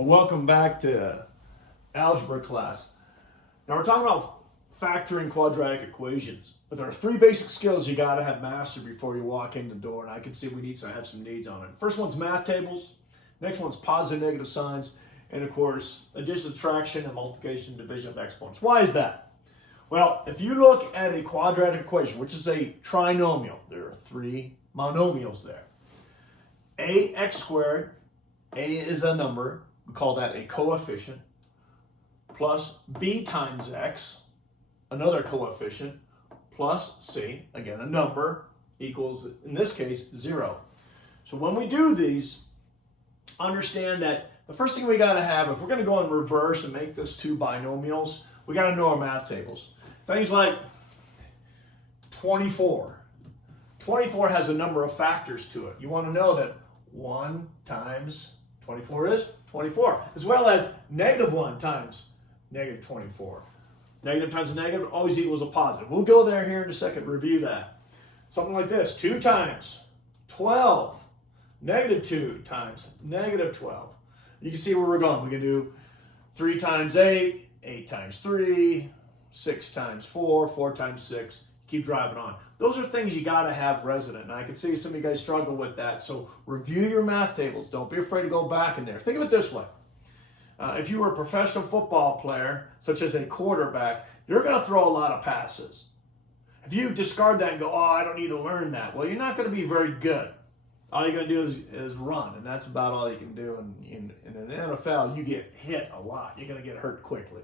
Well, welcome back to algebra class. Now we're talking about factoring quadratic equations, but there are three basic skills you got to have mastered before you walk in the door, and I can see I have some needs on it. First one's math tables, next one's positive, negative signs, and of course, addition, subtraction, and multiplication, division of exponents. Why is that? Well, if you look at a quadratic equation, which is a trinomial, there are three monomials there. Ax squared, a is a number, we call that a coefficient, plus b times x, another coefficient, plus c, again a number, equals, in this case, 0. So when we do these, understand that the first thing we got to have, if we're going to go in reverse and make this two binomials, we got to know our math tables. Things like 24. 24 has a number of factors to it. You want to know that 1 times 24 is 24, as well as negative 1 times negative 24. Negative times a negative always equals a positive. We'll go there here in a second, review that. Something like this, 2 times 12, negative 2 times negative 12. You can see where we're going. We can do 3 times 8, 8 times 3, 6 times 4, 4 times 6. Keep driving on. Those are things you got to have resident. And I can see some of you guys struggle with that. So review your math tables. Don't be afraid to go back in there. Think of it this way. If you were a professional football player, such as a quarterback, you're going to throw a lot of passes. If you discard that and go, oh, I don't need to learn that, well, you're not going to be very good. All you're going to do is run, and that's about all you can do. In an NFL, you get hit a lot. You're going to get hurt quickly.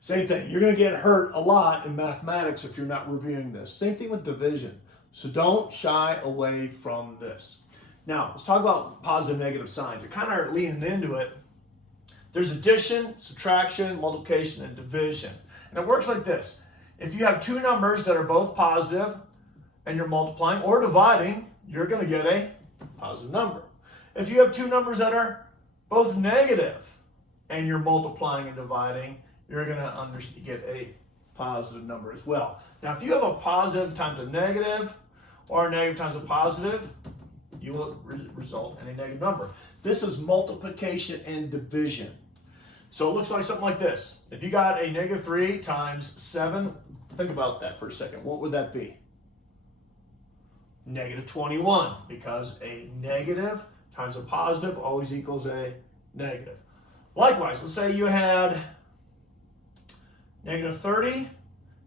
Same thing. You're going to get hurt a lot in mathematics if you're not reviewing this. Same thing with division. So don't shy away from this. Now, let's talk about positive, negative signs. We're kind of leaning into it. There's addition, subtraction, multiplication, and division. And it works like this. If you have two numbers that are both positive and you're multiplying or dividing, you're going to get a positive number. If you have two numbers that are both negative and you're multiplying and dividing, you're going to get a positive number as well. Now, if you have a positive times a negative or a negative times a positive, you will result in a negative number. This is multiplication and division. So it looks like something like this. If you got a negative 3 times 7, think about that for a second. What would that be? Negative 21, because a negative times a positive always equals a negative. Likewise, let's say you had negative 30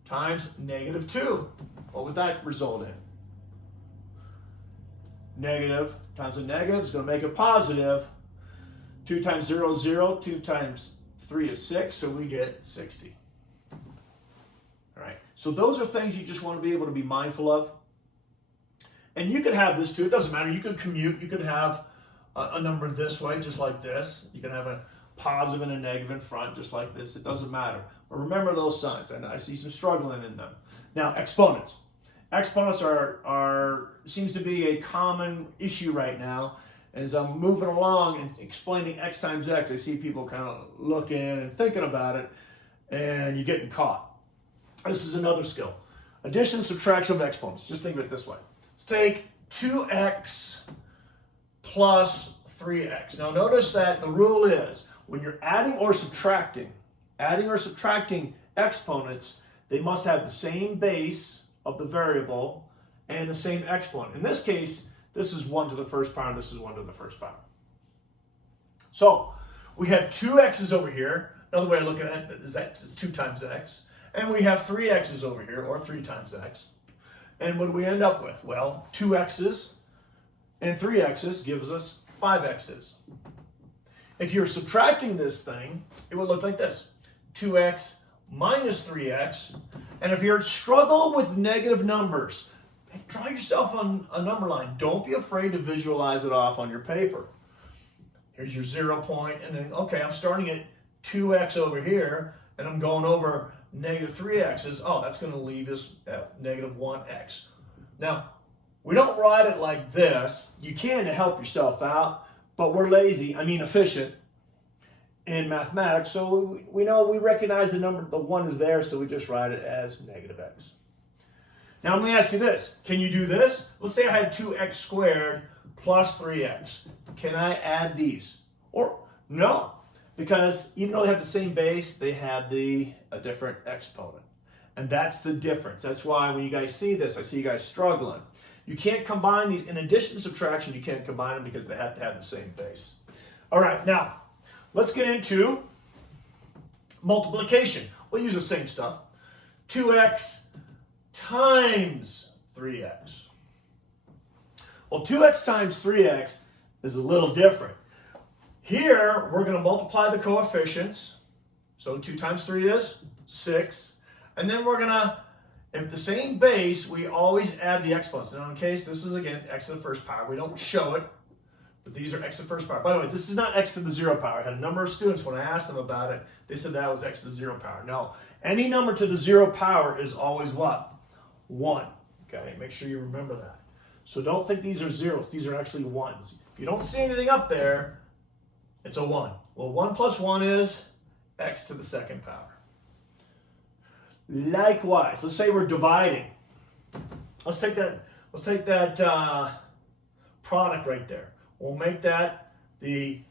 times negative 2. What would that result in? Negative times a negative is going to make a positive. 2 times 0 is 0. 2 times 3 is 6, so we get 60. All right. So those are things you just want to be able to be mindful of. And you could have this too. It doesn't matter. You could commute. You could have a number this way, just like this. You can have a positive and a negative in front, just like this. It doesn't matter. But remember those signs. And I see some struggling in them. Now, exponents. Exponents seems to be a common issue right now. As I'm moving along and explaining x times x, I see people kind of looking and thinking about it, and you're getting caught. This is another skill. Addition, subtraction of exponents. Just think of it this way. Let's take 2x plus 3x. Now notice that the rule is when you're adding or subtracting exponents, they must have the same base of the variable and the same exponent. In this case, this is 1 to the first power, and this is 1 to the first power. So we have 2 x's over here. Another way of looking at it is that it's 2 times x. And we have 3 x's over here, or 3 times x. And what do we end up with? Well, 2 x's and 3 x's gives us 5 x's. If you're subtracting this thing, it would look like this. 2x minus 3x. And if you're struggle with negative numbers, draw yourself on a number line. Don't be afraid to visualize it off on your paper. Here's your 0 point, and then, okay, I'm starting at 2x over here, and I'm going over negative 3x's. Oh, that's going to leave us at negative 1x. Now, we don't write it like this. You can to help yourself out, but we're efficient in mathematics, so we know we recognize the 1 is there, so we just write it as negative x. Now, let me ask you this. Can you do this? Let's say I had 2x squared plus 3x. Can I add these? Or, no. Because even though they have the same base, they have a different exponent. And that's the difference. That's why when you guys see this, I see you guys struggling. You can't combine these. In addition to subtraction, you can't combine them because they have to have the same base. All right, now, let's get into multiplication. We'll use the same stuff. 2x times 3x. Well, 2x times 3x is a little different. Here, we're going to multiply the coefficients. So 2 times 3 is 6. And then we're going to, if the same base, we always add the exponents. Now, in case this is, again, x to the first power. We don't show it, but these are x to the first power. By the way, this is not x to the 0 power. I had a number of students, when I asked them about it, they said that was x to the 0 power. No, any number to the 0 power is always what? 1. Okay, make sure you remember that. So don't think these are zeros. These are actually 1s. If you don't see anything up there, it's a 1. Well, 1 plus 1 is x to the second power. Likewise, let's say we're dividing. Let's take that product right there. We'll make that the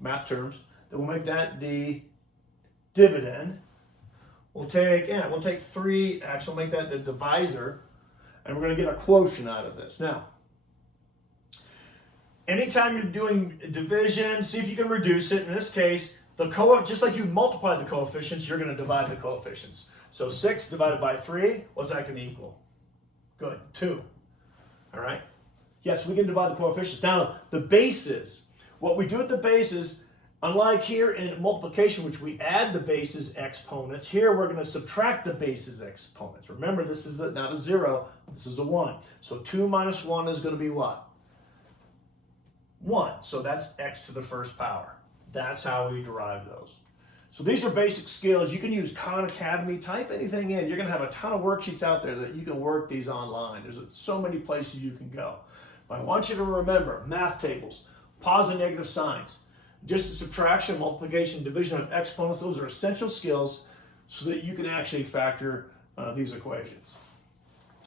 math terms. Then we'll make that the dividend. We'll take 3x. We'll make that the divisor, and we're going to get a quotient out of this. Now, anytime you're doing division, see if you can reduce it. In this case, just like you multiply the coefficients, you're going to divide the coefficients. So 6 divided by 3, what's that going to equal? Good, 2. All right? Yes, we can divide the coefficients. Now, the bases. What we do with the bases, unlike here in multiplication, which we add the bases exponents, here we're going to subtract the bases exponents. Remember, this is not a 0, this is a 1. So 2 minus 1 is going to be what? 1. So that's x to the first power. That's how we derive those. So these are basic skills. You can use Khan Academy. Type anything in. You're going to have a ton of worksheets out there that you can work these online. There's so many places you can go. But I want you to remember math tables, positive and negative signs, just subtraction, multiplication, division of exponents. Those are essential skills so that you can actually factor these equations.